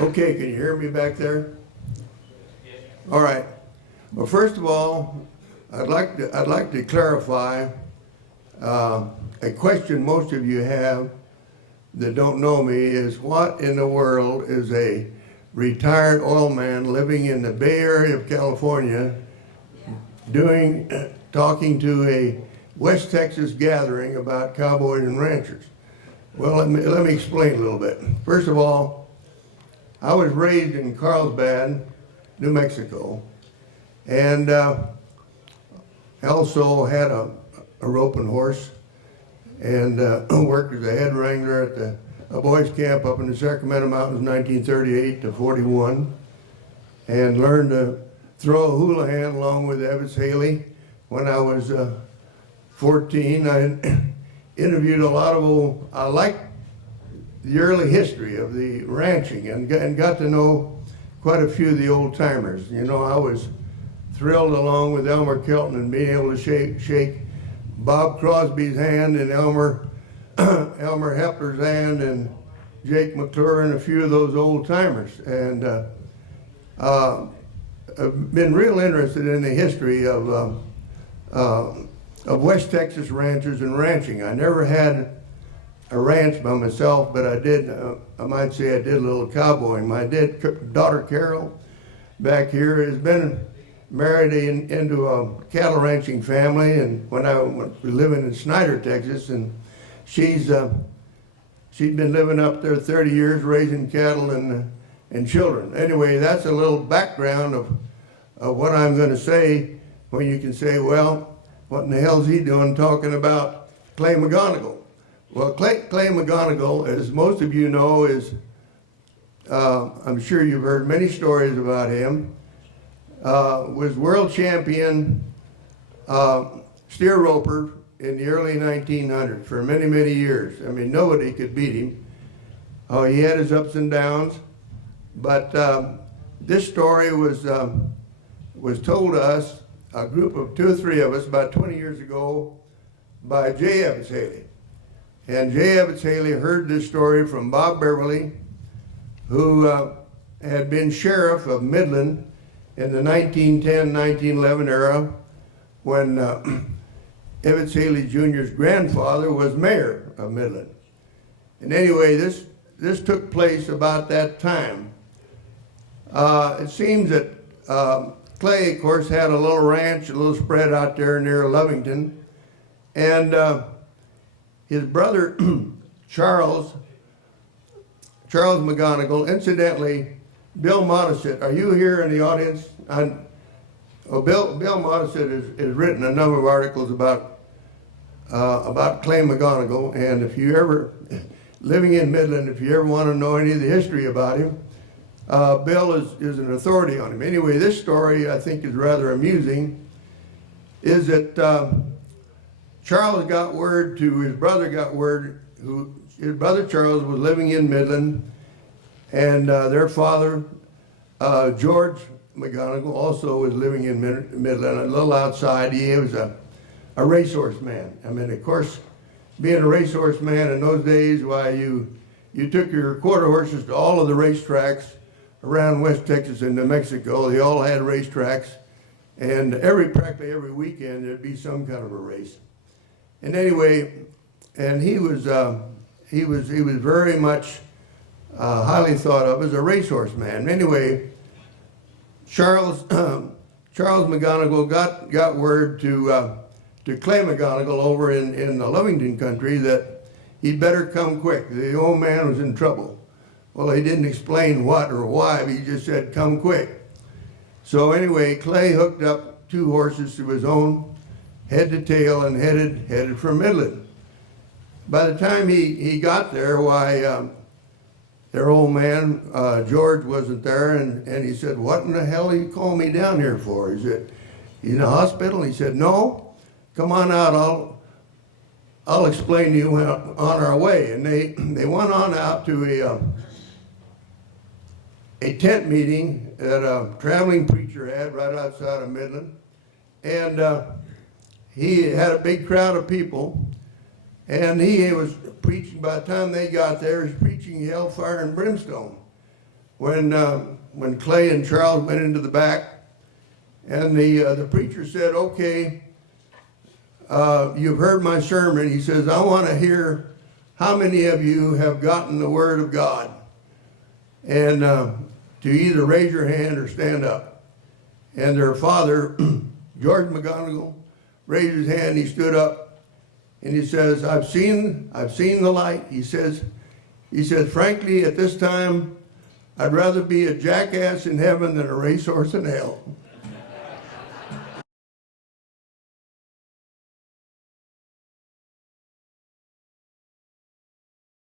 Okay, can you hear me back there? All right. Well, first of all, I'd like to clarify a question most of you have that don't know me is what in the world is a retired oil man living in the Bay Area of California talking to a West Texas gathering about cowboys and ranchers? Well, let me explain a little bit. First of all, I was raised in Carlsbad, New Mexico, and also had a roping horse and worked as a head wrangler at a boys camp up in the Sacramento Mountains 1938 to 41, and learned to throw a hula hand along with Evetts Haley when I was 14. I interviewed a lot of I liked the early history of the ranching and got to know quite a few of the old timers. You know, I was thrilled along with Elmer Kelton and being able to shake Bob Crosby's hand and Elmer Hepler's hand and Jake McClure and a few of those old timers. And I've been real interested in the history of West Texas ranchers and ranching. I never had a ranch by myself, but I did, I might say I did a little cowboying. My daughter Carol back here has been married into a cattle ranching family, and when I was living in Snyder, Texas, and she'd been living up there 30 years raising cattle and children. Anyway, that's a little background of what I'm going to say when you can say, well, what in the hell's he doing talking about Clay McGonagill? Well, Clay McGonagill, as most of you know, is, I'm sure you've heard many stories about him, was world champion steer roper in the early 1900s for many, many years. I mean, nobody could beat him. He had his ups and downs, but this story was told to us, a group of 2 or 3 of us, about 20 years ago, by J. Evetts Haley. And J. Evetts Haley heard this story from Bob Beverly, who had been sheriff of Midland in the 1910-1911 era when Evetts Haley Jr.'s grandfather was mayor of Midland. And anyway, this took place about that time. It seems that Clay, of course, had a little ranch, a little spread out there near Lovington, and his brother Charles McGonagill, incidentally, Bill Modisett, are you here in the audience? Bill Modisett has written a number of articles about Clay McGonagill, and if you ever, living in Midland, if you ever want to know any of the history about him, Bill is an authority on him. Anyway, this story I think is rather amusing, is that Charles got word to his brother, his brother Charles was living in Midland, and their father, George McGonagill, also was living in Midland, a little outside. He was a racehorse man. I mean, of course, being a racehorse man in those days, why you took your quarter horses to all of the racetracks around West Texas and New Mexico. They all had racetracks, and practically every weekend there'd be some kind of a race. And anyway, and he was very much highly thought of as a racehorse man. Anyway, Charles McGonagill got word to Clay McGonagill over in the Lovington country that he'd better come quick. The old man was in trouble. Well, he didn't explain what or why, but he just said, come quick. So anyway, Clay hooked up 2 horses to his own, head to tail, and headed for Midland. By the time he got there, why, their old man, George, wasn't there, and he said, what in the hell are you calling me down here for? He said, you in the hospital? He said, no, come on out, I'll explain to you on our way. And they went on out to a tent meeting that a traveling preacher had right outside of Midland, and he had a big crowd of people, and he was preaching. By the time they got there, he was preaching hellfire and brimstone. when Clay and Charles went into the back, and the preacher said, "Okay, you've heard my sermon." He says, "I want to hear how many of you have gotten the Word of God, and to either raise your hand or stand up." And their father, George McGonagill, raised his hand. He stood up, and he says, I've seen the light." He says, "Frankly, at this time, I'd rather be a jackass in heaven than a racehorse in hell."